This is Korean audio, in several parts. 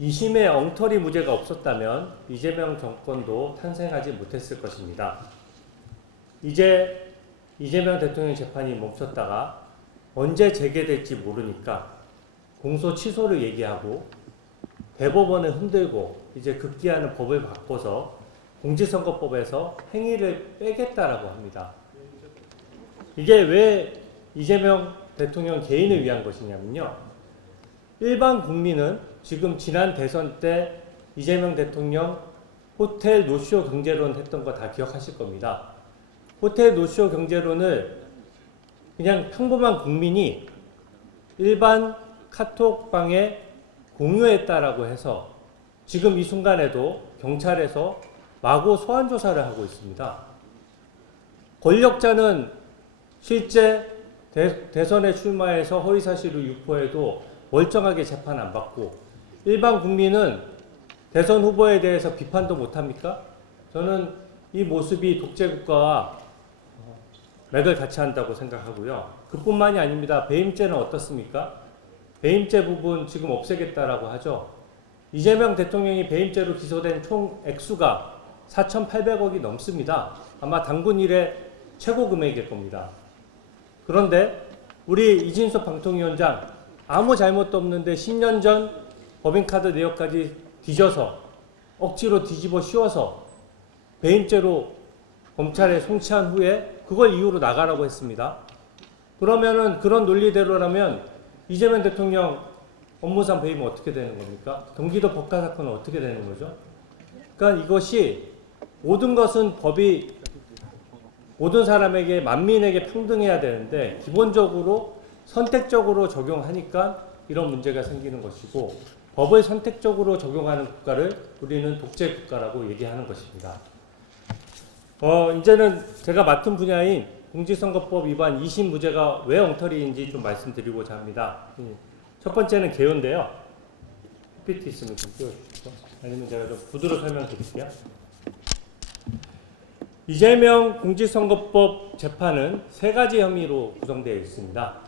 2심의 엉터리 무죄가 없었다면 이재명 정권도 탄생하지 못했을 것입니다. 이제 이재명 대통령 재판이 멈췄다가 언제 재개될지 모르니까 공소 취소를 얘기하고 대법원을 흔들고 이제 급기야는 법을 바꿔서 공직선거법에서 행위를 빼겠다라고 합니다. 이게 왜 이재명 대통령 개인을 위한 것이냐면요. 일반 국민은 지금 지난 대선 때 이재명 대통령 호텔 노쇼 경제론 했던 거 다 기억하실 겁니다. 호텔 노쇼 경제론을 그냥 평범한 국민이 일반 카톡방에 공유했다라고 해서 지금 이 순간에도 경찰에서 마구 소환 조사를 하고 있습니다. 권력자는 실제 대선에 출마해서 허위사실을 유포해도 멀쩡하게 재판 안 받고 일반 국민은 대선 후보에 대해서 비판도 못합니까? 저는 이 모습이 독재국가와 맥을 같이 한다고 생각하고요. 그뿐만이 아닙니다. 배임죄는 어떻습니까? 배임죄 부분 지금 없애겠다라고 하죠. 이재명 대통령이 배임죄로 기소된 총 액수가 4,800억이 넘습니다. 아마 당군 이래 최고 금액일 겁니다. 그런데 우리 이진석 방통위원장 아무 잘못도 없는데 10년 전 법인카드 내역까지 뒤져서 억지로 뒤집어 씌워서 배임죄로 검찰에 송치한 후에 그걸 이유로 나가라고 했습니다. 그러면은 그런 논리대로라면 이재명 대통령 업무상 배임은 어떻게 되는 겁니까? 경기도 법과 사건은 어떻게 되는 거죠? 그러니까 이것이 모든 것은 법이 모든 사람에게 만민에게 평등해야 되는데 기본적으로 선택적으로 적용하니까 이런 문제가 생기는 것이고 법을 선택적으로 적용하는 국가를 우리는 독재 국가라고 얘기하는 것입니다. 이제는 제가 맡은 분야인 공직선거법 위반 2심 무죄가 왜 엉터리인지 좀 말씀드리고자 합니다. 첫 번째는 개요인데요. PPT 있으면 좀 띄워주시죠. 아니면 제가 좀 구두로 설명드릴게요. 이재명 공직선거법 재판은 세 가지 혐의로 구성되어 있습니다.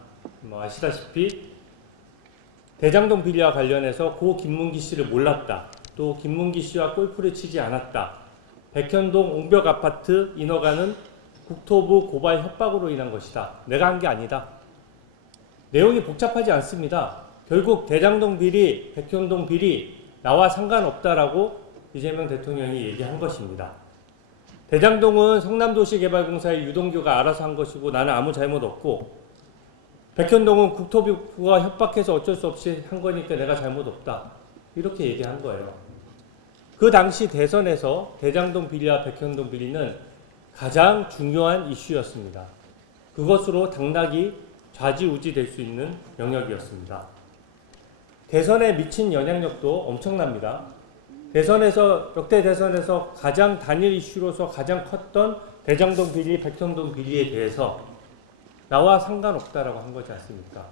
아시다시피 대장동 비리와 관련해서 고 김문기 씨를 몰랐다. 또 김문기 씨와 골프를 치지 않았다. 백현동 옹벽 아파트 인허가는 국토부 고발 협박으로 인한 것이다. 내가 한 게 아니다. 내용이 복잡하지 않습니다. 결국 대장동 비리, 백현동 비리 나와 상관없다라고 이재명 대통령이 얘기한 것입니다. 대장동은 성남도시개발공사의 유동규가 알아서 한 것이고 나는 아무 잘못 없고 백현동은 국토부가 협박해서 어쩔 수 없이 한 거니까 내가 잘못 없다. 이렇게 얘기한 거예요. 그 당시 대선에서 대장동 비리와 백현동 비리는 가장 중요한 이슈였습니다. 그것으로 당락이 좌지우지 될 수 있는 영역이었습니다. 대선에 미친 영향력도 엄청납니다. 역대 대선에서 가장 단일 이슈로서 가장 컸던 대장동 비리, 백현동 비리에 대해서 나와 상관없다라고 한 거지 않습니까?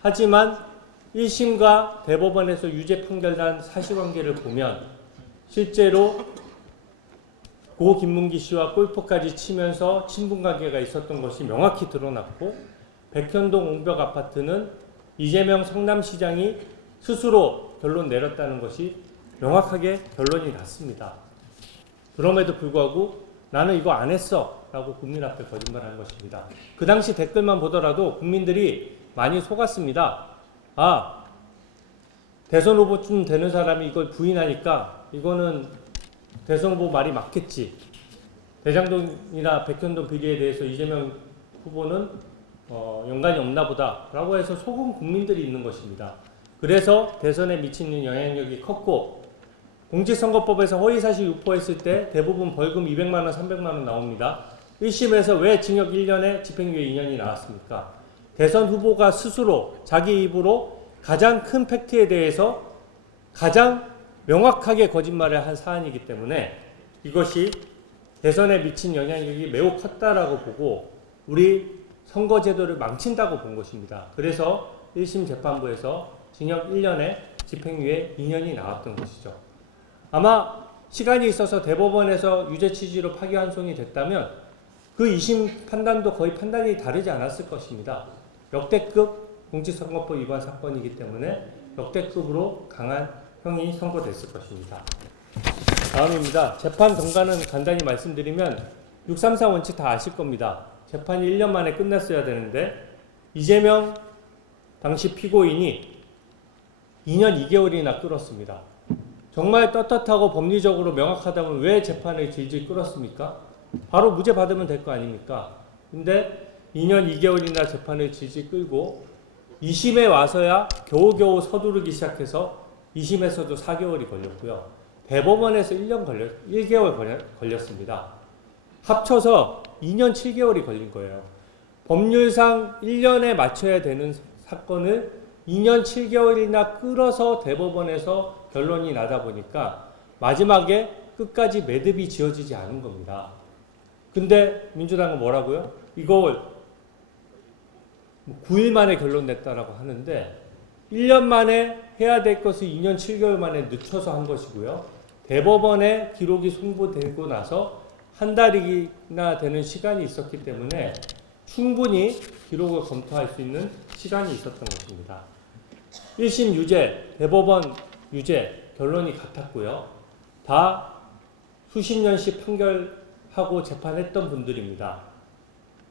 하지만 1심과 대법원에서 유죄 판결난 사실관계를 보면 실제로 고 김문기 씨와 골프까지 치면서 친분관계가 있었던 것이 명확히 드러났고 백현동 옹벽 아파트는 이재명 성남시장이 스스로 결론 내렸다는 것이 명확하게 결론이 났습니다. 그럼에도 불구하고 나는 이거 안 했어 라고 국민 앞에 거짓말한 것입니다. 그 당시 댓글만 보더라도 국민들이 많이 속았습니다. 대선 후보쯤 되는 사람이 이걸 부인하니까 이거는 대선 후보 말이 맞겠지. 대장동이나 백현동 비리에 대해서 이재명 후보는 연관이 없나 보다 라고 해서 속은 국민들이 있는 것입니다. 그래서 대선에 미치는 영향력이 컸고 공직선거법에서 허위사실 유포했을 때 대부분 벌금 200만 원, 300만 원 나옵니다. 1심에서 왜 징역 1년에 집행유예 2년이 나왔습니까? 대선 후보가 스스로 자기 입으로 가장 큰 팩트에 대해서 가장 명확하게 거짓말을 한 사안이기 때문에 이것이 대선에 미친 영향력이 매우 컸다라고 보고 우리 선거제도를 망친다고 본 것입니다. 그래서 1심 재판부에서 징역 1년에 집행유예 2년이 나왔던 것이죠. 아마 시간이 있어서 대법원에서 유죄 취지로 파기환송이 됐다면 그 2심 판단도 거의 판단이 다르지 않았을 것입니다. 역대급 공직선거법 위반 사건이기 때문에 역대급으로 강한 형이 선고됐을 것입니다. 다음입니다. 재판 경과는 간단히 말씀드리면 634 원칙 다 아실 겁니다. 재판이 1년 만에 끝났어야 되는데 이재명 당시 피고인이 2년 2개월이나 끌었습니다. 정말 떳떳하고 법리적으로 명확하다면 왜 재판을 질질 끌었습니까? 바로 무죄 받으면 될 거 아닙니까? 근데 2년 2개월이나 재판을 질질 끌고 2심에 와서야 겨우겨우 서두르기 시작해서 2심에서도 4개월이 걸렸고요. 대법원에서 1개월 걸렸습니다. 합쳐서 2년 7개월이 걸린 거예요. 법률상 1년에 맞춰야 되는 사건을 2년 7개월이나 끌어서 대법원에서 결론이 나다 보니까 마지막에 끝까지 매듭이 지어지지 않은 겁니다. 근데 민주당은 뭐라고요? 이걸 9일 만에 결론 냈다라고 하는데 1년 만에 해야 될 것을 2년 7개월 만에 늦춰서 한 것이고요. 대법원에 기록이 송부되고 나서 한 달이나 되는 시간이 있었기 때문에 충분히 기록을 검토할 수 있는 시간이 있었던 것입니다. 1심 유죄, 대법원 유죄 결론이 같았고요. 다 수십 년씩 판결하고 재판했던 분들입니다.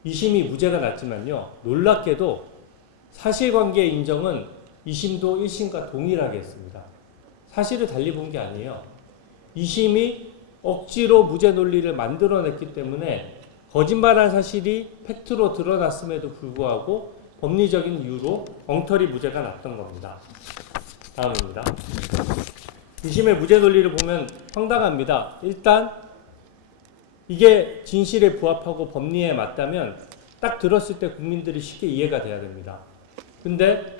2심이 무죄가 났지만요. 놀랍게도 사실관계 인정은 2심도 1심과 동일하게 했습니다. 사실을 달리 본 게 아니에요. 2심이 억지로 무죄 논리를 만들어냈기 때문에 거짓말한 사실이 팩트로 드러났음에도 불구하고 법리적인 이유로 엉터리 무죄가 났던 겁니다. 다음입니다. 2심의 무죄 논리를 보면 황당합니다. 일단 이게 진실에 부합하고 법리에 맞다면 딱 들었을 때 국민들이 쉽게 이해가 돼야 됩니다. 근데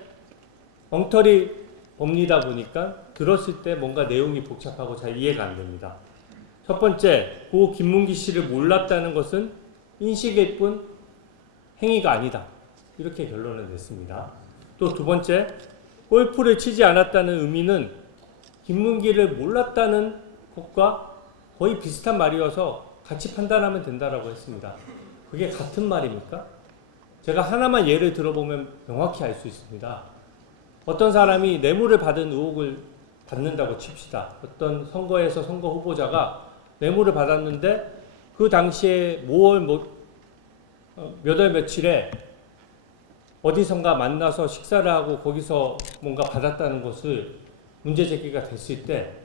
엉터리 법리다 보니까 들었을 때 뭔가 내용이 복잡하고 잘 이해가 안 됩니다. 첫 번째, 고 김문기 씨를 몰랐다는 것은 인식일 뿐 행위가 아니다. 이렇게 결론을 냈습니다. 또 두 번째, 골프를 치지 않았다는 의미는 김문기를 몰랐다는 것과 거의 비슷한 말이어서 같이 판단하면 된다라고 했습니다. 그게 같은 말입니까? 제가 하나만 예를 들어보면 명확히 알 수 있습니다. 어떤 사람이 뇌물을 받은 의혹을 받는다고 칩시다. 어떤 선거에서 선거 후보자가 뇌물을 받았는데 그 당시에 몇 월 며칠에 어디선가 만나서 식사를 하고 거기서 뭔가 받았다는 것을 문제 제기가 됐을 때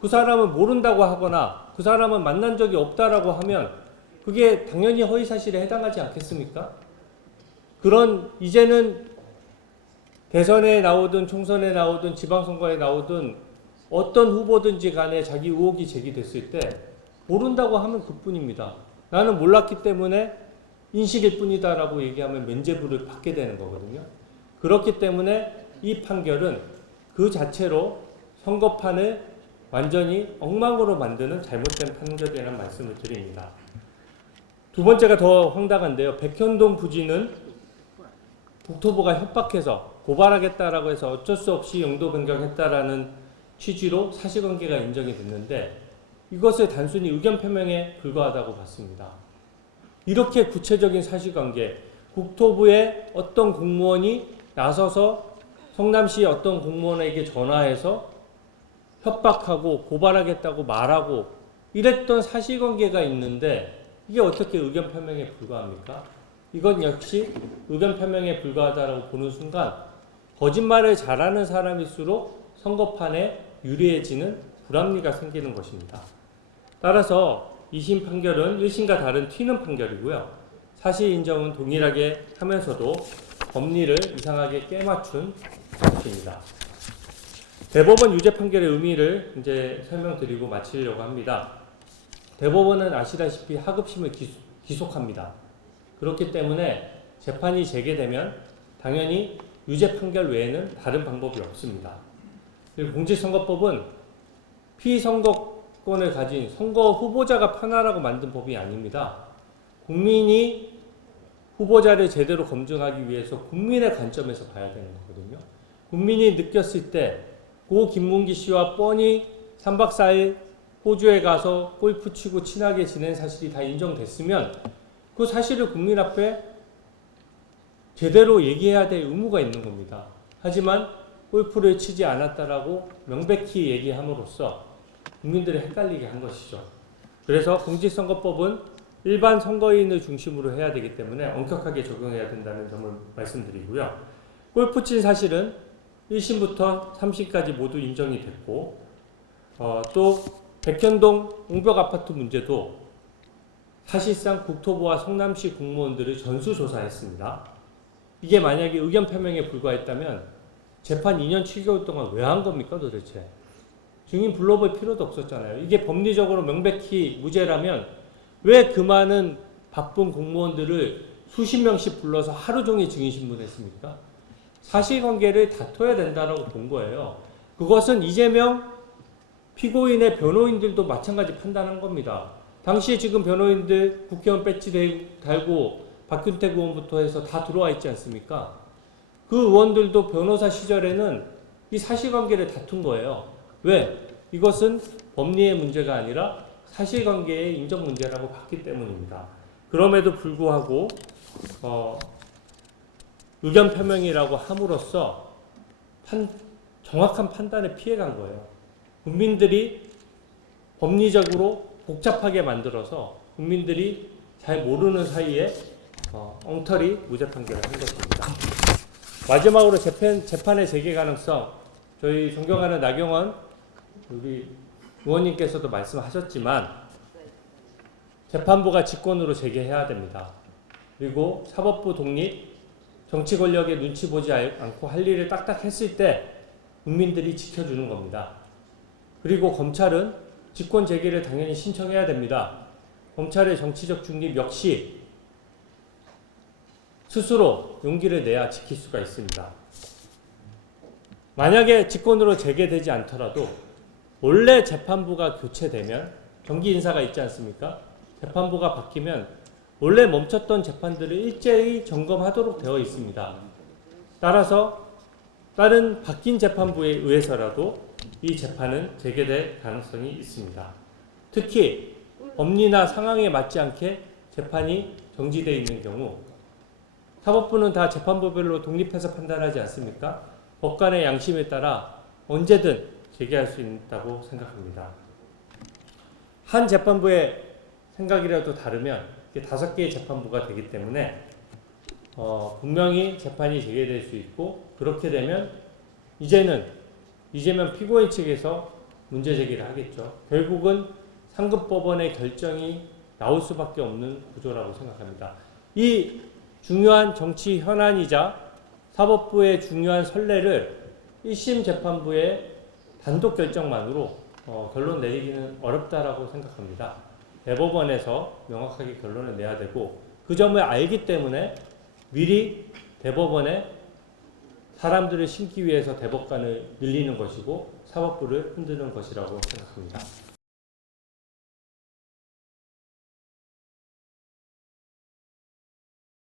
그 사람은 모른다고 하거나 그 사람은 만난 적이 없다라고 하면 그게 당연히 허위사실에 해당하지 않겠습니까? 그런 이제는 대선에 나오든 총선에 나오든 지방선거에 나오든 어떤 후보든지 간에 자기 의혹이 제기됐을 때 모른다고 하면 그뿐입니다. 나는 몰랐기 때문에 인식일 뿐이다라고 얘기하면 면죄부를 받게 되는 거거든요. 그렇기 때문에 이 판결은 그 자체로 선거판을 완전히 엉망으로 만드는 잘못된 판결이라는 말씀을 드립니다. 두 번째가 더 황당한데요. 백현동 부지는 국토부가 협박해서 고발하겠다라고 해서 어쩔 수 없이 용도 변경했다라는 취지로 사실관계가 인정이 됐는데 이것을 단순히 의견 표명에 불과하다고 봤습니다. 이렇게 구체적인 사실관계, 국토부의 어떤 공무원이 나서서 성남시 어떤 공무원에게 전화해서 협박하고 고발하겠다고 말하고 이랬던 사실관계가 있는데 이게 어떻게 의견 표명에 불과합니까? 이건 역시 의견 표명에 불과하다고 보는 순간 거짓말을 잘하는 사람일수록 선거판에 유리해지는 불합리가 생기는 것입니다. 따라서 2심 판결은 1심과 다른 튀는 판결이고요. 사실 인정은 동일하게 하면서도 법리를 이상하게 깨맞춘 것입니다. 대법원 유죄 판결의 의미를 이제 설명드리고 마치려고 합니다. 대법원은 아시다시피 하급심을 기속합니다. 그렇기 때문에 재판이 재개되면 당연히 유죄 판결 외에는 다른 방법이 없습니다. 그리고 공직선거법은 피선거권을 가진 선거 후보자가 편하라고 만든 법이 아닙니다. 국민이 후보자를 제대로 검증하기 위해서 국민의 관점에서 봐야 되는 거거든요. 국민이 느꼈을 때 고 김문기 씨와 뻔히 3박 4일 호주에 가서 골프 치고 친하게 지낸 사실이 다 인정됐으면 그 사실을 국민 앞에 제대로 얘기해야 될 의무가 있는 겁니다. 하지만 골프를 치지 않았다라고 명백히 얘기함으로써 국민들이 헷갈리게 한 것이죠. 그래서 공직선거법은 일반 선거인을 중심으로 해야 되기 때문에 엄격하게 적용해야 된다는 점을 말씀드리고요. 골프 친 사실은 1심부터 3심까지 모두 인정이 됐고, 또 백현동 옹벽 아파트 문제도 사실상 국토부와 성남시 공무원들을 전수조사했습니다. 이게 만약에 의견 표명에 불과했다면 재판 2년 7개월 동안 왜 한 겁니까 도대체? 증인 불러볼 필요도 없었잖아요. 이게 법리적으로 명백히 무죄라면 왜 그 많은 바쁜 공무원들을 수십 명씩 불러서 하루 종일 증인 신문했습니까? 사실관계를 다퉈야 된다고 본 거예요. 그것은 이재명 피고인의 변호인들도 마찬가지 판단한 겁니다. 당시에 지금 변호인들 국회의원 배지 달고 박균택 의원부터 해서 다 들어와 있지 않습니까? 그 의원들도 변호사 시절에는 이 사실관계를 다툰 거예요. 왜? 이것은 법리의 문제가 아니라 사실관계의 인정 문제라고 봤기 때문입니다. 그럼에도 불구하고 의견 표명이라고 함으로써 정확한 판단을 피해간 거예요. 국민들이 법리적으로 복잡하게 만들어서 국민들이 잘 모르는 사이에 엉터리 무죄 판결을 한 것입니다. 마지막으로 재판의 재개 가능성, 저희 존경하는 나경원 우리 의원님께서도 말씀하셨지만 재판부가 직권으로 재개해야 됩니다. 그리고 사법부 독립, 정치 권력의 눈치 보지 않고 할 일을 딱딱 했을 때 국민들이 지켜주는 겁니다. 그리고 검찰은 직권 재개를 당연히 신청해야 됩니다. 검찰의 정치적 중립 역시 스스로 용기를 내야 지킬 수가 있습니다. 만약에 직권으로 재개되지 않더라도 원래 재판부가 교체되면 정기 인사가 있지 않습니까? 재판부가 바뀌면 원래 멈췄던 재판들을 일제히 점검하도록 되어 있습니다. 따라서 다른 바뀐 재판부에 의해서라도 이 재판은 재개될 가능성이 있습니다. 특히 법리나 상황에 맞지 않게 재판이 정지되어 있는 경우 사법부는 다 재판부별로 독립해서 판단하지 않습니까? 법관의 양심에 따라 언제든 재개할 수 있다고 생각합니다. 한 재판부의 생각이라도 다르면 5개의 재판부가 되기 때문에 분명히 재판이 재개될 수 있고, 그렇게 되면 이제는 이재명 피고인 측에서 문제 제기를 하겠죠. 결국은 상급법원의 결정이 나올 수밖에 없는 구조라고 생각합니다. 이 중요한 정치 현안이자 사법부의 중요한 선례를 1심 재판부의 단독 결정만으로 결론 내리기는 어렵다라고 생각합니다. 대법원에서 명확하게 결론을 내야 되고, 그 점을 알기 때문에 미리 대법원에 사람들을 심기 위해서 대법관을 늘리는 것이고 사법부를 흔드는 것이라고 생각합니다.